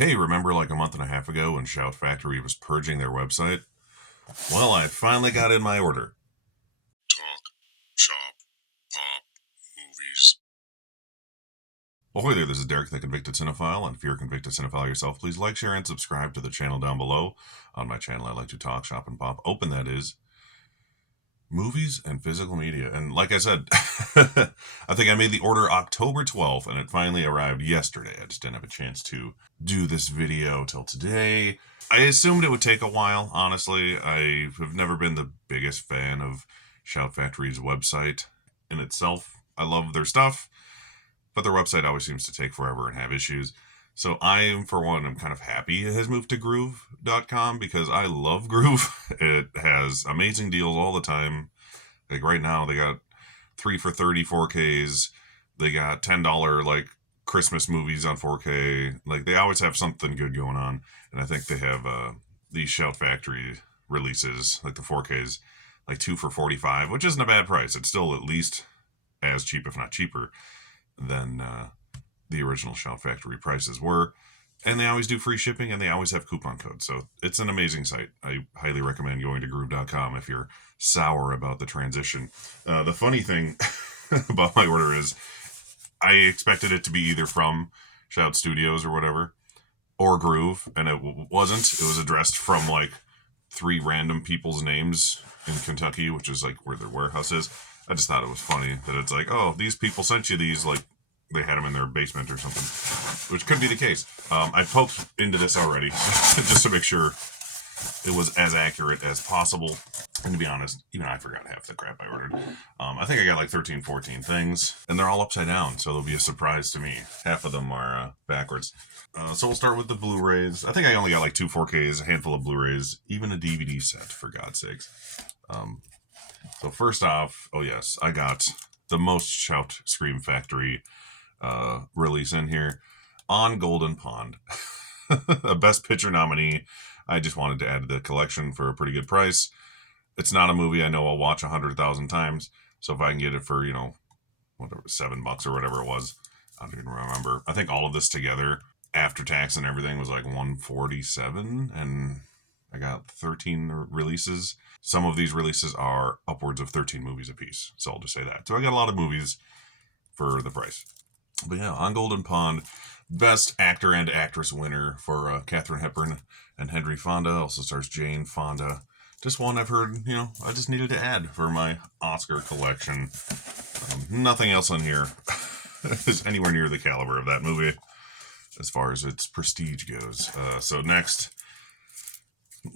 Hey, remember like a month and a half ago when Shout Factory was purging their website? Well, I finally got in my order. Talk, shop, pop, movies. Ahoy there, this is Derek, the Convicted Cinephile, and if you're a convicted cinephile yourself, please like, share, and subscribe to the channel down below. On my channel, I like to talk, shop, and pop open, that is, movies and physical media. And like I said, I think I made the order October 12th, and it finally arrived yesterday. I just didn't have a chance to do this video till today. I assumed it would take a while, honestly. I have never been the biggest fan of Shout Factory's website in itself. I love their stuff, but their website always seems to take forever and have issues. So I, for one, am kind of happy it has moved to groove.com because I love Groove. It has amazing deals all the time. Like right now, they got 3 for 30 4Ks. They got $10 like Christmas movies on 4K. Like they always have something good going on. And I think they have these Shout Factory releases, like the 4Ks, like 2 for 45, which isn't a bad price. It's still at least as cheap, if not cheaper, than the original Shout Factory prices were. And they always do free shipping, and they always have coupon codes. So it's an amazing site. I highly recommend going to groove.com if you're sour about the transition. The funny thing about my order is I expected it to be either from Shout Studios or whatever, or Groove, and it wasn't. It was addressed from like 3 random people's names in Kentucky, which is like where their warehouse is. I just thought it was funny that it's like, oh, these people sent you these, like they had them in their basement or something, which could be the case. I poked into this already just to make sure it was as accurate as possible. And to be honest, even I forgot half the crap I ordered. I think I got like 13, 14 things, and they're all upside down, so they'll be a surprise to me. Half of them are backwards. So we'll start with the Blu-rays. I think I only got like 2 4Ks, a handful of Blu-rays, even a DVD set, for God's sakes. So first off, oh yes, I got the most Shout Scream Factory release in here on Golden Pond. A Best Picture nominee. I just wanted to add to the collection for a pretty good price. It's not a movie I know I'll watch 100,000 times, so if I can get it for, whatever, $7 or whatever it was, I don't even remember. I think all of this together, after tax and everything, was like 147, and I got 13 releases. Some of these releases are upwards of 13 movies apiece, so I'll just say that. So I got a lot of movies for the price. But yeah, on Golden Pond, Best Actor and Actress winner for Katharine Hepburn and Henry Fonda. Also stars Jane Fonda. Just one I've heard, I just needed to add for my Oscar collection. Nothing else on here is anywhere near the caliber of that movie as far as its prestige goes. So next,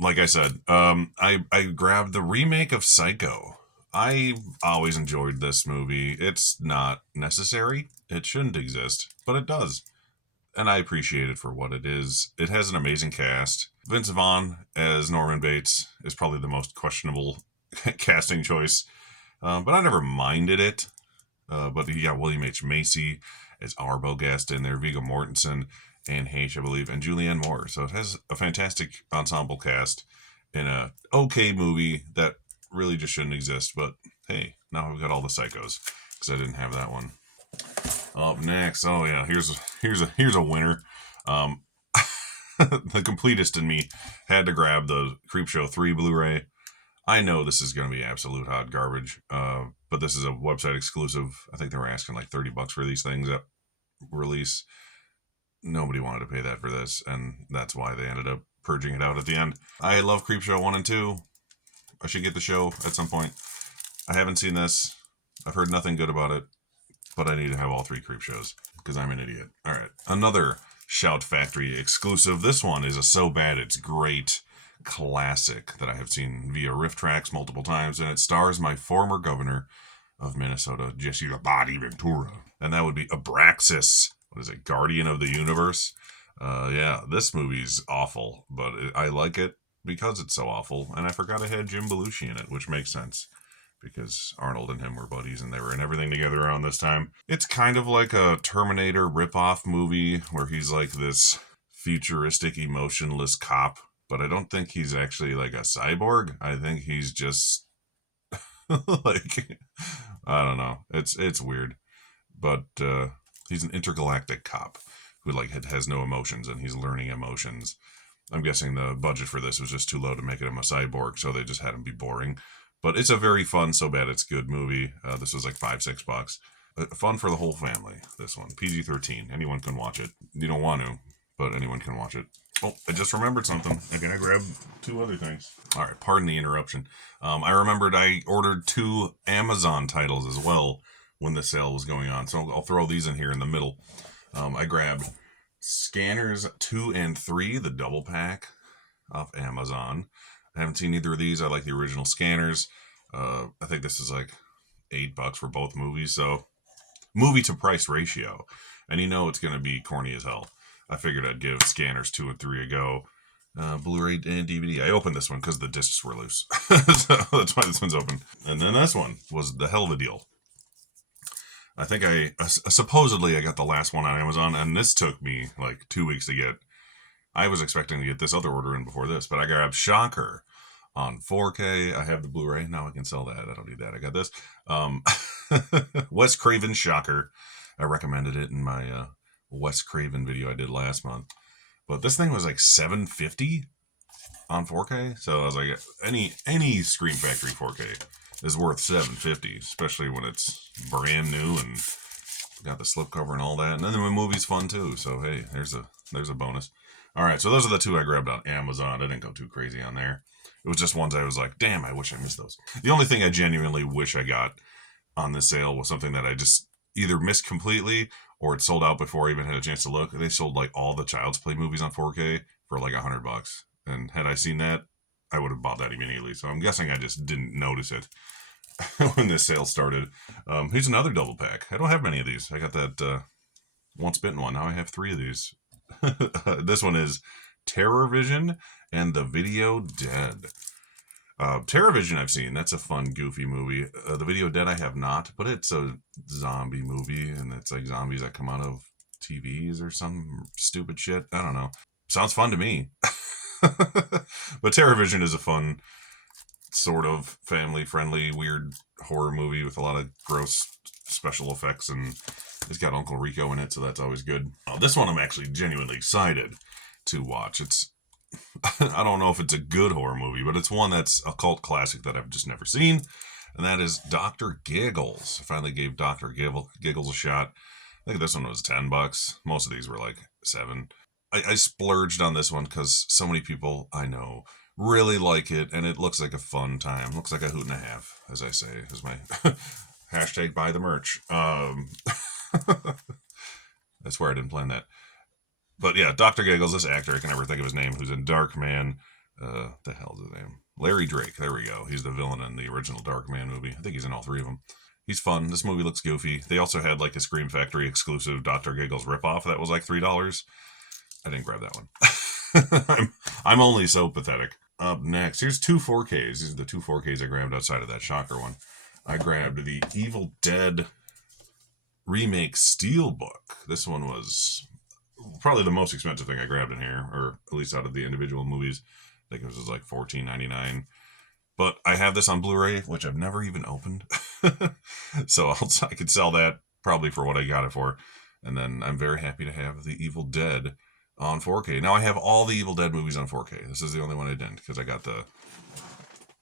like I said, I grabbed the remake of Psycho. I always enjoyed this movie. It's not necessary. It shouldn't exist, but it does. And I appreciate it for what it is. It has an amazing cast. Vince Vaughn as Norman Bates is probably the most questionable casting choice, but I never minded it. But you got William H. Macy as Arbogast in there, Viggo Mortensen, Anne Heche, I believe, and Julianne Moore. So it has a fantastic ensemble cast in a okay movie that really just shouldn't exist. But hey, now we've got all the psychos because I didn't have that one. Up next, oh yeah, here's a winner. The completist in me had to grab the Creepshow 3 Blu-ray. I know this is going to be absolute hot garbage, but this is a website exclusive. I think they were asking like $30 for these things at release. Nobody wanted to pay that for this, and that's why they ended up purging it out at the end. I love Creepshow 1 and 2. I should get the show at some point. I haven't seen this. I've heard nothing good about it, but I need to have all 3 Creepshows because I'm an idiot. All right, another Shout Factory exclusive. This one is a So Bad It's Great classic that I have seen via Riff Tracks multiple times, and it stars my former governor of Minnesota, Jesse the Body Ventura, and that would be Abraxas. What is it, Guardian of the Universe? Yeah, this movie's awful, but I like it because it's so awful, and I forgot I had Jim Belushi in it, which makes sense because Arnold and him were buddies and they were in everything together around this time. It's kind of like a Terminator ripoff movie where he's like this futuristic, emotionless cop, but I don't think he's actually like a cyborg. I think he's just like, I don't know. It's weird, but he's an intergalactic cop who like has no emotions and he's learning emotions. I'm guessing the budget for this was just too low to make him a cyborg, so they just had him be boring. But it's a very fun, so bad it's good movie. This was like $5-6. Fun for the whole family. This one, PG-13. Anyone can watch it. You don't want to, but anyone can watch it. Oh, I just remembered something. Can I grab two other things? All right, pardon the interruption. I remembered I ordered two Amazon titles as well when the sale was going on, so I'll throw these in here in the middle. I grabbed Scanners 2 and 3, the double pack off Amazon. I haven't seen either of these. I like the original Scanners. I think this is like $8 for both movies, so movie to price ratio. And you know it's going to be corny as hell. I figured I'd give Scanners 2 and 3 a go. Blu-ray and DVD. I opened this one because the discs were loose. So that's why this one's open. And then this one was the hell of a deal. I think supposedly I got the last one on Amazon, and this took me like 2 weeks to get. I was expecting to get this other order in before this, but I grabbed Shocker on 4K. I have the Blu-ray. Now I can sell that. I don't need that. I got this. Wes Craven Shocker. I recommended it in my Wes Craven video I did last month. But this thing was like $750 on 4K. So I was like, any Scream Factory 4K is worth $750, especially when it's brand new and got the slipcover and all that. And then the movie's fun too. So hey, there's a bonus. All right, so those are the two I grabbed on Amazon. I didn't go too crazy on there. It was just ones I was like, damn, I wish I missed those. The only thing I genuinely wish I got on this sale was something that I just either missed completely or it sold out before I even had a chance to look. They sold like all the Child's Play movies on 4K for like $100. And had I seen that, I would have bought that immediately. So I'm guessing I just didn't notice it when this sale started. Here's another double pack. I don't have many of these. I got that Once Bitten one. Now I have 3 of these. This one is Terror Vision and The Video Dead. Terror Vision I've seen. That's a fun, goofy movie. The Video Dead I have not, but it's a zombie movie, and it's like zombies that come out of TVs or some stupid shit. I don't know. Sounds fun to me. But Terror Vision is a fun, sort of family-friendly, weird horror movie with a lot of gross special effects, and it's got Uncle Rico in it, so that's always good. This one I'm actually genuinely excited to watch. I don't know if it's a good horror movie, but it's one that's a cult classic that I've just never seen, and that is Dr. Giggles. I finally gave Dr. Giggles a shot. I think this one was $10. Most of these were like $7. I splurged on this one because so many people I know really like it, and it looks like a fun time. Looks like a hoot and a half, as I say, is my hashtag buy the merch. I swear I didn't plan that. But yeah, Dr. Giggles, this actor, I can never think of his name, who's in Darkman. The hell's his name? Larry Drake. There we go. He's the villain in the original Darkman movie. I think he's in all 3 of them. He's fun. This movie looks goofy. They also had like a Scream Factory exclusive Dr. Giggles ripoff that was like $3. I didn't grab that one. I'm only so pathetic. Up next, here's 2 4Ks. These are the 2 4Ks I grabbed outside of that Shocker one. I grabbed the Evil Dead remake Steelbook. This one was probably the most expensive thing I grabbed in here, or at least out of the individual movies. I think it was like $14.99. But I have this on Blu-ray, which I've never even opened. So I could sell that probably for what I got it for. And then I'm very happy to have the Evil Dead on 4K. Now I have all the Evil Dead movies on 4K. This is the only one I didn't, because I got the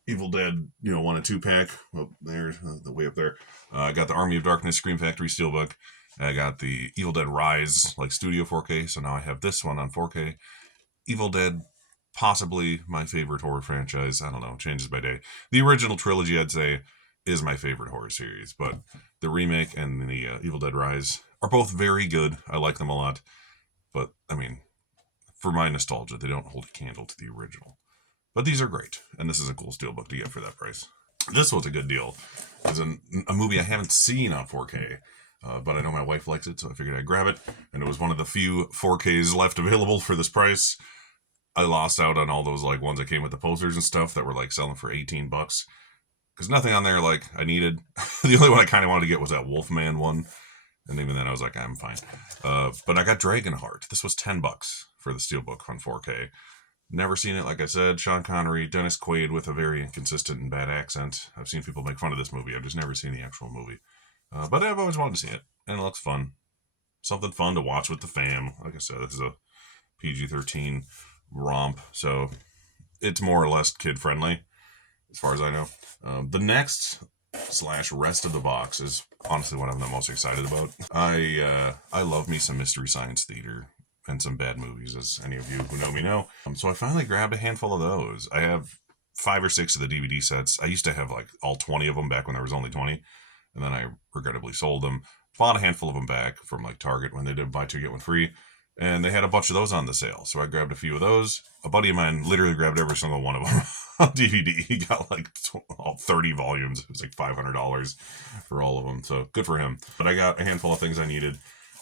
Evil Dead, 1 and 2 pack. Well, there's the way up there. I got the Army of Darkness Scream Factory Steelbook. I got the Evil Dead Rise, like Studio 4K. So now I have this one on 4K. Evil Dead, possibly my favorite horror franchise. I don't know, changes by day. The original trilogy, I'd say, is my favorite horror series. But the remake and the Evil Dead Rise are both very good. I like them a lot. But, I mean, for my nostalgia, they don't hold a candle to the original. But these are great, and this is a cool steelbook to get for that price. This was a good deal. It's a movie I haven't seen on 4K, but I know my wife likes it, so I figured I'd grab it. And it was one of the few 4Ks left available for this price. I lost out on all those like ones that came with the posters and stuff that were like selling for $18. Because nothing on there like I needed. The only one I kind of wanted to get was that Wolfman one. And even then I was like, I'm fine. But I got Dragonheart. This was $10 for the steelbook on 4K. Never seen it, like I said. Sean Connery, Dennis Quaid with a very inconsistent and bad accent. I've seen people make fun of this movie. I've just never seen the actual movie. But I've always wanted to see it, and it looks fun. something fun to watch with the fam. Like I said, this is a PG-13 romp, so it's more or less kid friendly, as far as I know. The next slash rest of the box is honestly what I'm the most excited about. I love me some Mystery Science Theater and some bad movies, as any of you who know me know. So I finally grabbed a handful of those. I have 5 or 6 of the DVD sets. I used to have like all 20 of them back when there was only 20, and then I regrettably sold them. Bought a handful of them back from like Target when they did buy two get one free, and they had a bunch of those on the sale. So I grabbed a few of those. A buddy of mine literally grabbed every single one of them on DVD. He got like all 30 volumes. It was like $500 for all of them. So good for him. But I got a handful of things I needed.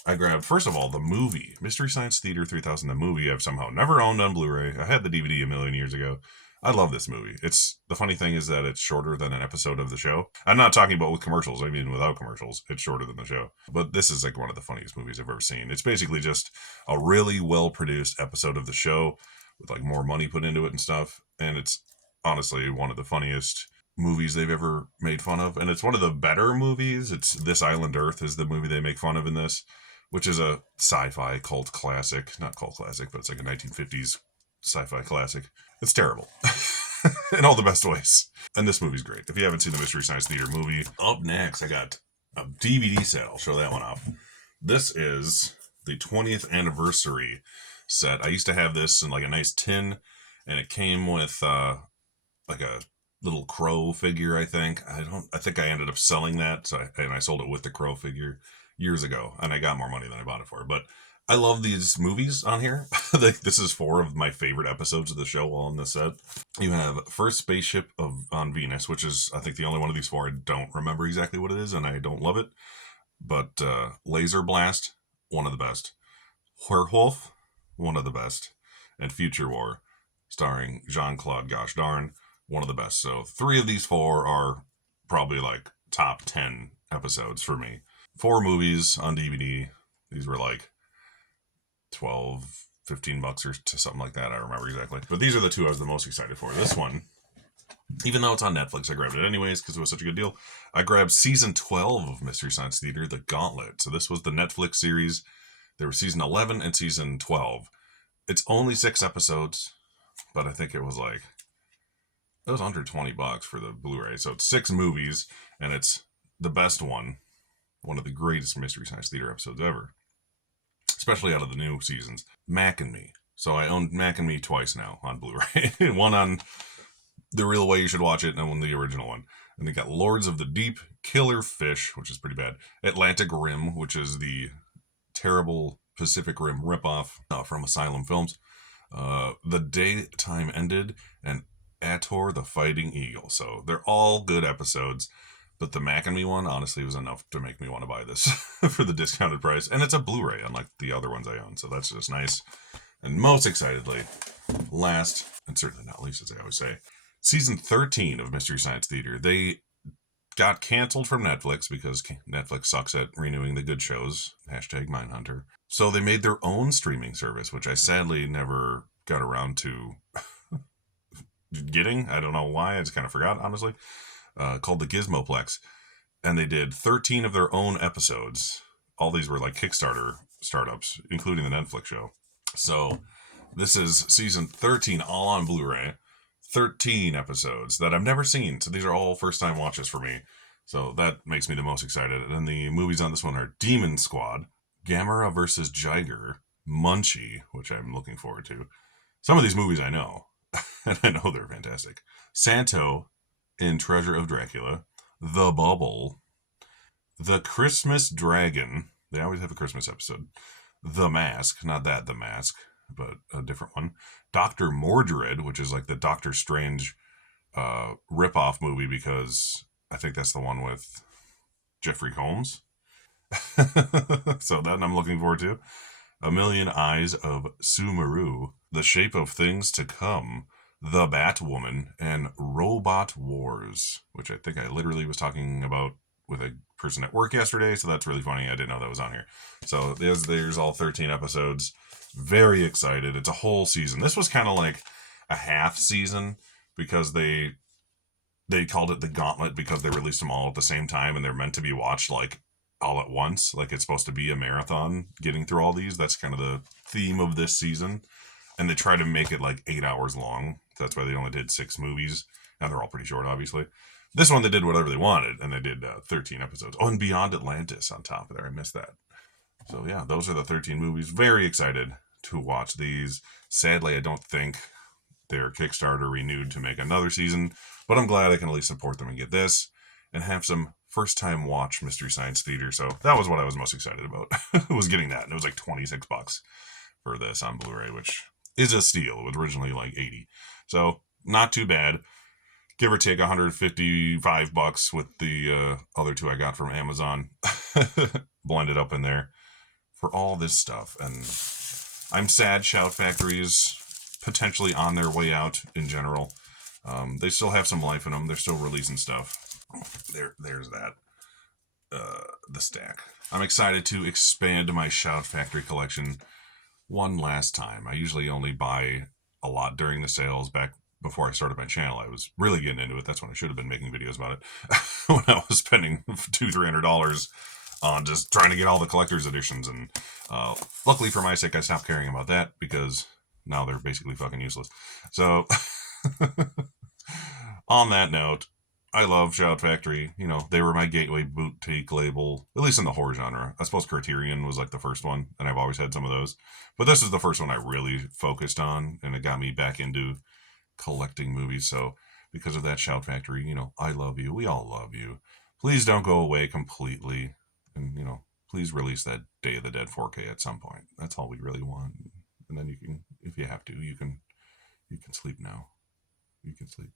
I grabbed, first of all, the movie, Mystery Science Theater 3000, the movie I've somehow never owned on Blu-ray. I had the DVD a million years ago. I love this movie. It's the funny thing is that it's shorter than an episode of the show. I'm not talking about with commercials. I mean without commercials. It's shorter than the show. But this is like one of the funniest movies I've ever seen. It's basically just a really well produced episode of the show with like more money put into it and stuff. And it's honestly one of the funniest movies they've ever made fun of. And it's one of the better movies. It's This Island Earth is the movie they make fun of in this, which is a sci-fi cult classic. Not cult classic, but it's like a 1950s sci-fi classic. It's terrible in all the best ways. And this movie's great. If you haven't seen the Mystery Science Theater movie, up next I got a DVD set. I'll show that one off. This is the 20th anniversary set. I used to have this in like a nice tin, and it came with like a little crow figure. I think I ended up selling that, and I sold it with the crow figure years ago, and I got more money than I bought it for. But I love these movies on here. This is 4 of my favorite episodes of the show all on this set. You have First Spaceship on Venus, which is, I think, the only one of these 4 I don't remember exactly what it is, and I don't love it. But Laser Blast, one of the best. Werewolf, one of the best. And Future War, starring Jean-Claude Gosh Darn, one of the best. So 3 of these 4 are probably like top 10 episodes for me. 4 movies on DVD. These were like 12, $15 or something like that. I don't remember exactly. But these are the 2 I was the most excited for. This one, even though it's on Netflix, I grabbed it anyways because it was such a good deal. I grabbed season 12 of Mystery Science Theater, The Gauntlet. So this was the Netflix series. There was season 11 and season 12. It's only 6 episodes, but I think it was under $20 for the Blu-ray. So it's 6 movies, and it's the best one of the greatest Mystery Science Theater episodes ever, especially out of the new seasons. Mac and Me. So I own Mac and Me twice now on Blu-ray. One on The Real Way You Should Watch It, and one the original one. And they got Lords of the Deep, Killer Fish, which is pretty bad, Atlantic Rim, which is the terrible Pacific Rim ripoff from Asylum Films, The Day Time Ended, and Ator the Fighting Eagle. So they're all good episodes. But the Mac and Me one, honestly, was enough to make me want to buy this for the discounted price. And it's a Blu-ray, unlike the other ones I own. So that's just nice. And most excitedly, last, and certainly not least, as I always say, season 13 of Mystery Science Theater. They got canceled from Netflix because Netflix sucks at renewing the good shows. Hashtag Mindhunter. So they made their own streaming service, which I sadly never got around to getting. I don't know why. I just kind of forgot, honestly. Called the Gizmoplex, and they did 13 of their own episodes. All these were like Kickstarter startups, including the Netflix show. So this is season 13, all on Blu-ray. 13 episodes that I've never seen. So these are all first-time watches for me. So that makes me the most excited. And the movies on this one are Demon Squad, Gamera vs. Jiger, Munchie, which I'm looking forward to. Some of these movies I know, and I know they're fantastic. Santo in Treasure of Dracula, The Bubble, The Christmas Dragon. They always have a Christmas episode. The Mask, not that The Mask, but a different one. Dr. Mordred, which is like the Doctor Strange rip-off movie, because I think that's the one with Jeffrey Combs. So that I'm looking forward to. A Million Eyes of Sumeru, The Shape of Things to Come, The Batwoman, and Robot Wars, which I think I literally was talking about with a person at work yesterday, so that's really funny. I didn't know that was on here. So there's all 13 episodes. Very excited. It's a whole season. This was kind of like a half season because they called it the Gauntlet because they released them all at the same time, and they're meant to be watched like all at once. Like it's supposed to be a marathon getting through all these. That's kind of the theme of this season. And they try to make it like 8 hours long. That's why they only did 6 movies. Now they're all pretty short, obviously. This one they did whatever they wanted, and they did 13 episodes. Oh, and Beyond Atlantis on top of there. I missed that. So yeah, those are the 13 movies. Very excited to watch these. Sadly, I don't think their Kickstarter renewed to make another season, but I'm glad I can at least support them and get this and have some first time watch Mystery Science Theater. So that was what I was most excited about. Was getting that. And it was like $26 for this on Blu-ray, which is a steal. It was originally like 80. So not too bad. Give or take $155 with the other two I got from Amazon blended up in there for all this stuff. And I'm sad Shout Factory is potentially on their way out in general. They still have some life in them. They're still releasing stuff. There's that. The stack. I'm excited to expand my Shout Factory collection one last time. I usually only buy a lot during the sales. Back before I started my channel, I was really getting into it. That's when I should have been making videos about it. When I was spending $200-300 on just trying to get all the collector's editions. And luckily for my sake, I stopped caring about that because now they're basically fucking useless. So on that note, I love Shout Factory. You know, they were my gateway boutique label, at least in the horror genre. I suppose Criterion was like the first one, and I've always had some of those. But this is the first one I really focused on, and it got me back into collecting movies. So because of that, Shout Factory, you know, I love you. We all love you. Please don't go away completely. And, you know, please release that Day of the Dead 4K at some point. That's all we really want. And then you can, if you have to, you can sleep now. You can sleep.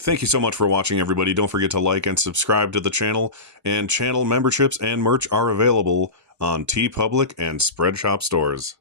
Thank you so much for watching, everybody. Don't forget to like and subscribe to the channel. And channel memberships and merch are available on TeePublic and Spreadshop stores.